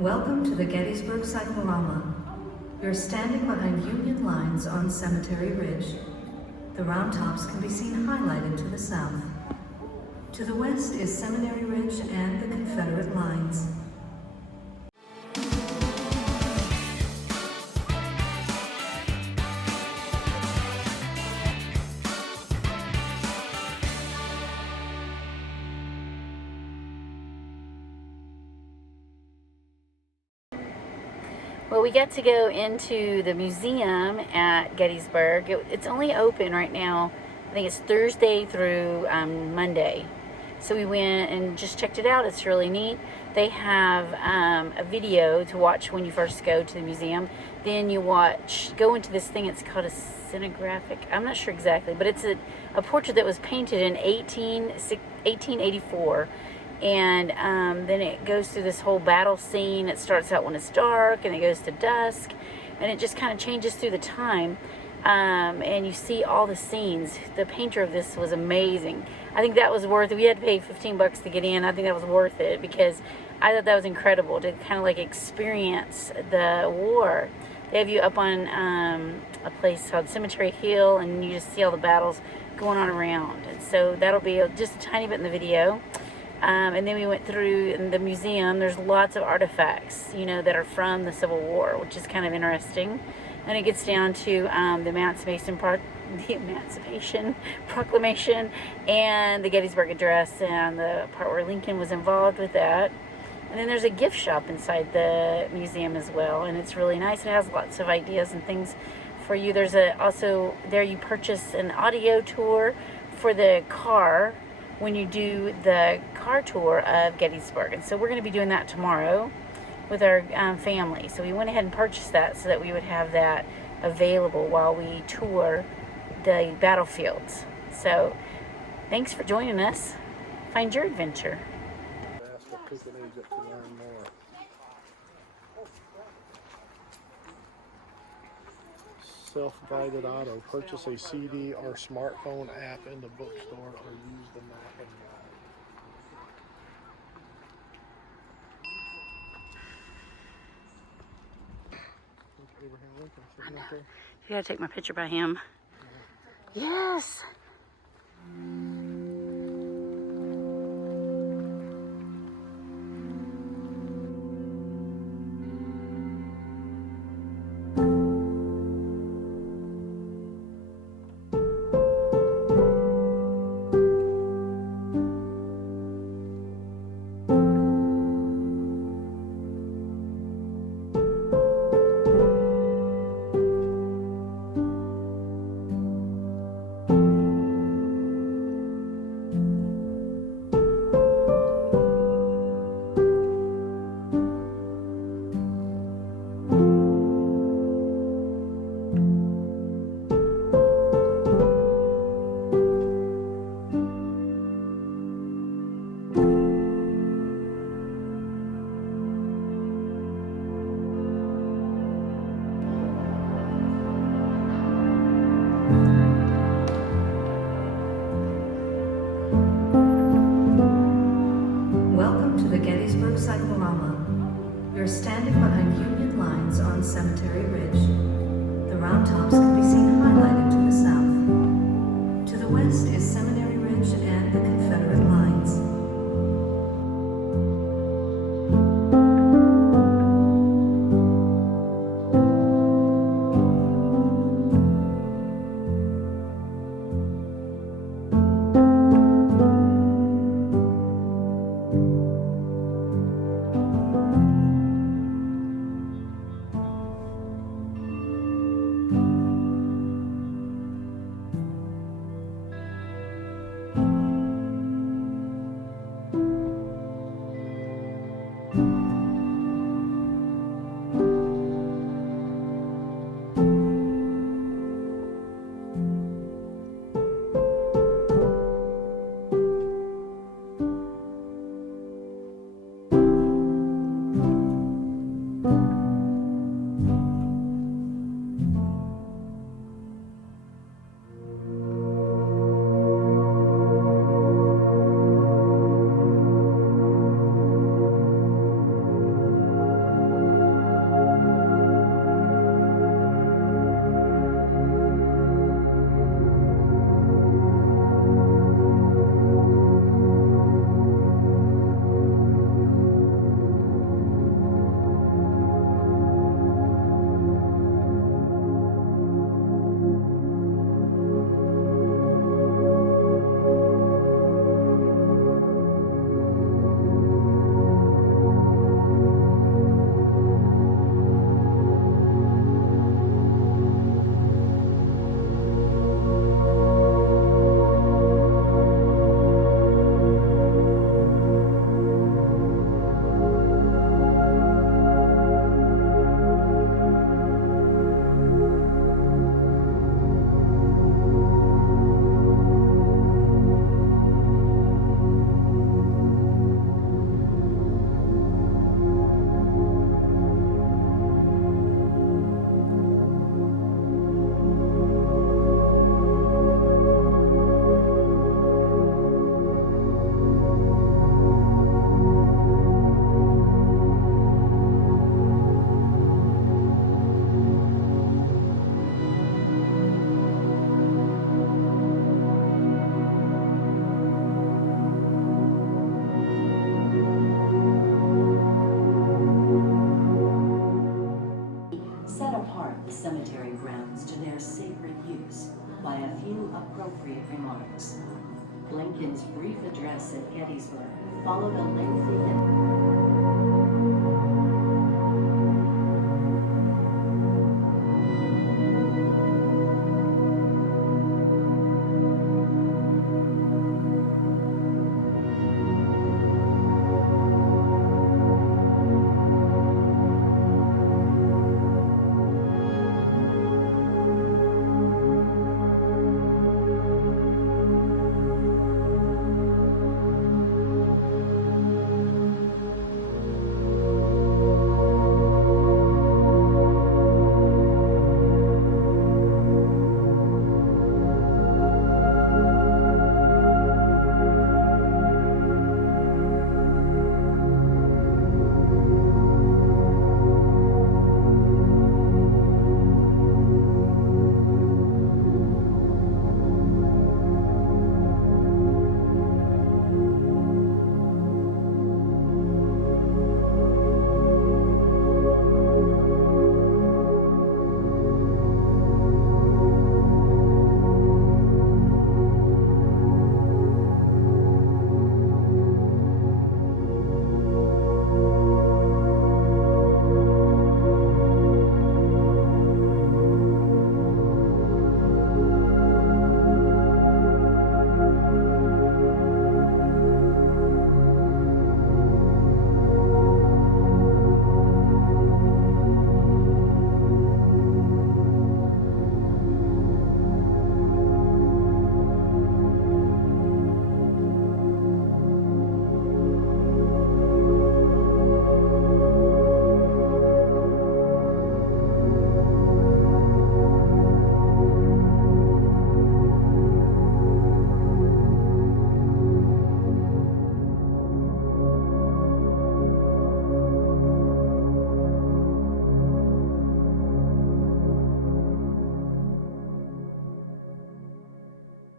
Welcome to the Gettysburg Cyclorama. You're standing behind Union lines on Cemetery Ridge. The round tops can be seen highlighted to the south. To the west is Seminary Ridge and the Confederate lines. Well, we got to go into the museum at Gettysburg. It's only open right now. I think it's Thursday through Monday. So we went and just checked it out. It's really neat. They have a video to watch when you first go to the museum. Then you go into this thing. It's called a scenographic. I'm not sure exactly, but it's a portrait that was painted in 1884. And then it goes through this whole battle scene. It starts out when it's dark, and it goes to dusk, and it just kind of changes through the time. And you see all the scenes. The painter of this was amazing. I think that was worth it. We had to pay $15 to get in. I think that was worth it because I thought that was incredible to kind of like experience the war. They have you up on a place called Cemetery Hill, and you just see all the battles going on around. And so that'll be just a tiny bit in the video. And then we went through in the museum. There's lots of artifacts, that are from the Civil War, which is kind of interesting. And it gets down to the Emancipation Proclamation and the Gettysburg Address and the part where Lincoln was involved with that. And then there's a gift shop inside the museum as well, and it's really nice. It has lots of ideas and things for you. There's also there you purchase an audio tour for the car when you do the car tour of Gettysburg. And so we're going to be doing that tomorrow with our family. So we went ahead and purchased that so that we would have that available while we tour the battlefields. So thanks for joining us. Find your adventure. Self-guided auto. Purchase a CD or smartphone app in the bookstore or use the map and guide. Abraham Lincoln sitting up there. You gotta take my picture by him. Yes. Welcome to the Gettysburg Cyclorama. You're standing behind Union lines on Cemetery Ridge. The round tops can be seen highlighted to the south. To the west is Seminary Ridge and the Confederate lines. appropriate remarks. Lincoln's brief address at Gettysburg followed a lengthy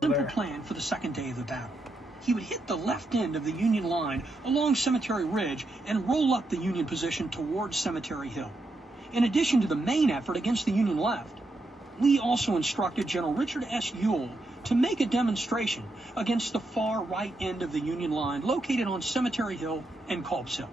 simple plan for the second day of the battle. He would hit the left end of the Union line along Cemetery Ridge and roll up the Union position towards Cemetery Hill. In addition to the main effort against the Union left, Lee also instructed General Richard S. Ewell to make a demonstration against the far right end of the Union line located on Cemetery Hill and Culp's Hill.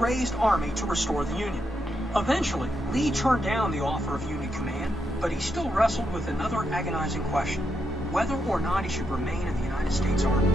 Raised army to restore the Union. Eventually, Lee turned down the offer of Union command, but he still wrestled with another agonizing question: whether or not he should remain in the United States Army.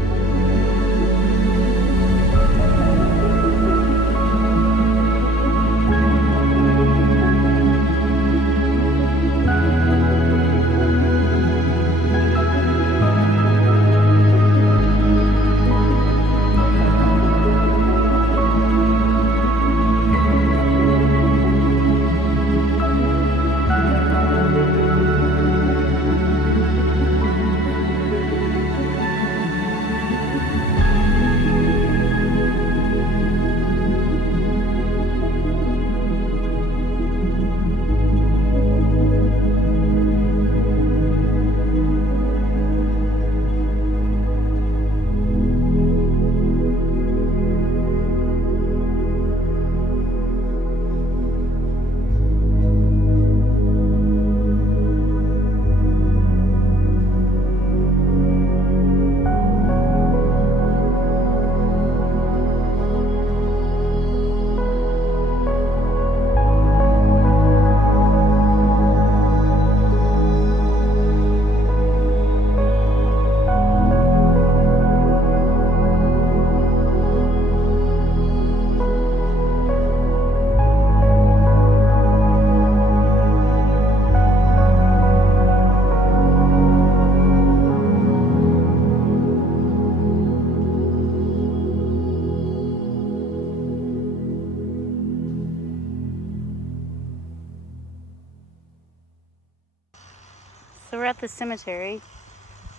So we're at the cemetery.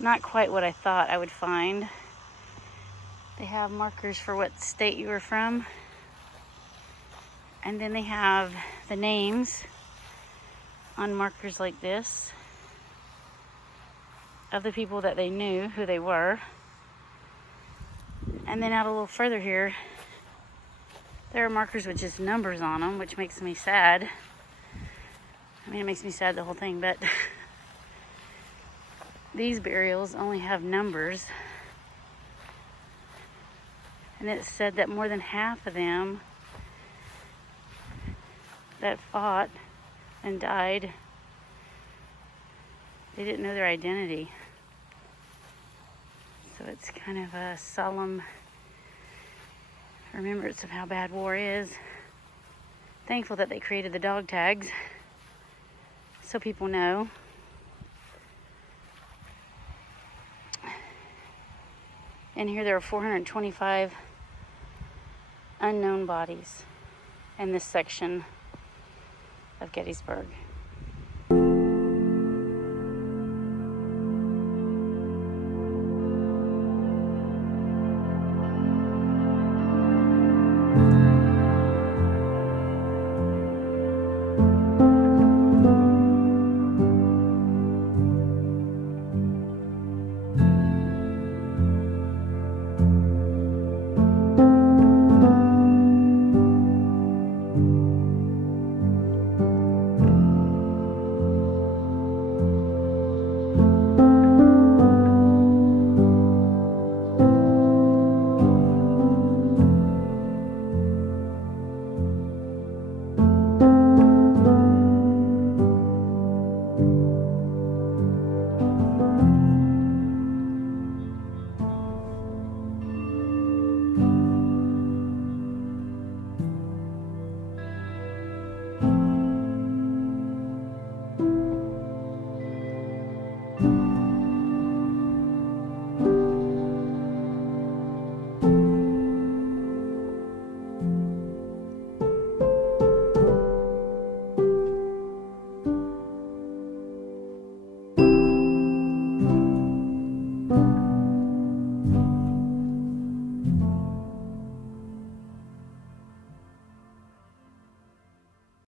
Not quite what I thought I would find. They have markers for what state you were from. And then they have the names on markers like this of the people that they knew, who they were. And then out a little further here, there are markers with just numbers on them, which makes me sad. I mean, it makes me sad, the whole thing, but these burials only have numbers. And it said that more than half of them that fought and died, they didn't know their identity. So it's kind of a solemn remembrance of how bad war is. Thankful that they created the dog tags so people know. And here there are 425 unknown bodies in this section of Gettysburg.